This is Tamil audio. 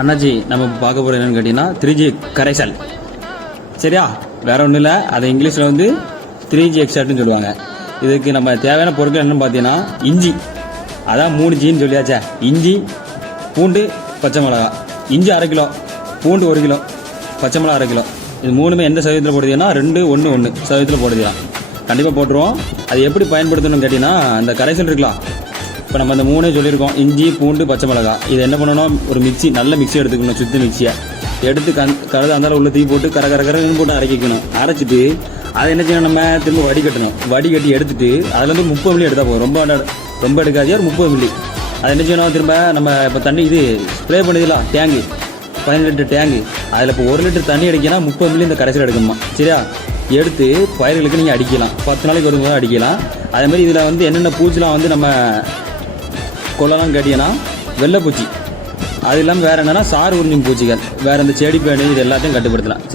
அண்ணாச்சி நம்ம பார்க்க போகிறது என்னன்னு கேட்டிங்கன்னா 3G கரைசல். சரியா, வேற ஒன்றும் இல்லை. அதை இங்கிலீஷில் வந்து 3G எக்ஸ்ட்ராக்ட்னு சொல்லுவாங்க. இதுக்கு நம்ம தேவையான பொருட்கள் என்னன்னு பார்த்தீங்கன்னா இஞ்சி, அதான் 3Gன்னு சொல்லியாச்சா. இஞ்சி, பூண்டு, பச்சை மிளகா. இஞ்சி 1/2 கிலோ, பூண்டு 1 கிலோ, பச்சை மிளகா 1/2 கிலோ. இது மூணுமே எந்த சதவீதத்தில் போடுறதுன்னா 2:1:1 சதவீதத்தில் போடுறதுலாம் கண்டிப்பாக போட்டுருவோம். அது எப்படி பயன்படுத்தணும்னு கேட்டிங்கன்னா, அந்த கரைசல் இருக்கலாம். இப்போ நம்ம அந்த 3 சொல்லியிருக்கோம், இஞ்சி, பூண்டு, பச்சை மிளகா. இது என்ன பண்ணணும், ஒரு மிக்சி, நல்ல மிக்சி எடுத்துக்கணும். சுற்றி மிக்சியை எடுத்து கழுத அந்தாலும் உள்ள தீ போட்டு கரன்னு போட்டு அரைக்கணும். அரைச்சிட்டு அதை என்ன செய்யணும், நம்ம திரும்ப வடிகட்டணும். வடிகட்டி எடுத்துட்டு அதில் வந்து 30 மில்லி எடுத்தால் போதும். ரொம்ப எடுக்காதே, ஒரு 30 மில்லி. அதை என்ன செய்யணும், திரும்ப நம்ம இப்போ தண்ணி இது ஸ்ப்ரே பண்ணுதில்ல, டேங்கு 15 லிட்டர் டேங்கு, அதில் இப்போ 1 லிட்டர் தண்ணி அடிக்கணும். 30 மில்லி இந்த கரைசல் எடுக்கணுமா. சரியா, எடுத்து பயிர்களுக்கு நீங்கள் அடிக்கலாம். 10 நாளைக்கு ஒரு முறை அடிக்கலாம். அதேமாதிரி இதில் வந்து என்னென்ன பூச்சிலாம் வந்து நம்ம கொள்ளலாம் கேட்டிங்கன்னா, வெள்ளைப்பூச்சி, அது இல்லாமல் வேறு என்னென்னா சாறு உறிஞ்சும் பூச்சிகள், வேறு இந்த செடி பேணி, இது எல்லாத்தையும் கட்டுப்படுத்தலாம். சரி.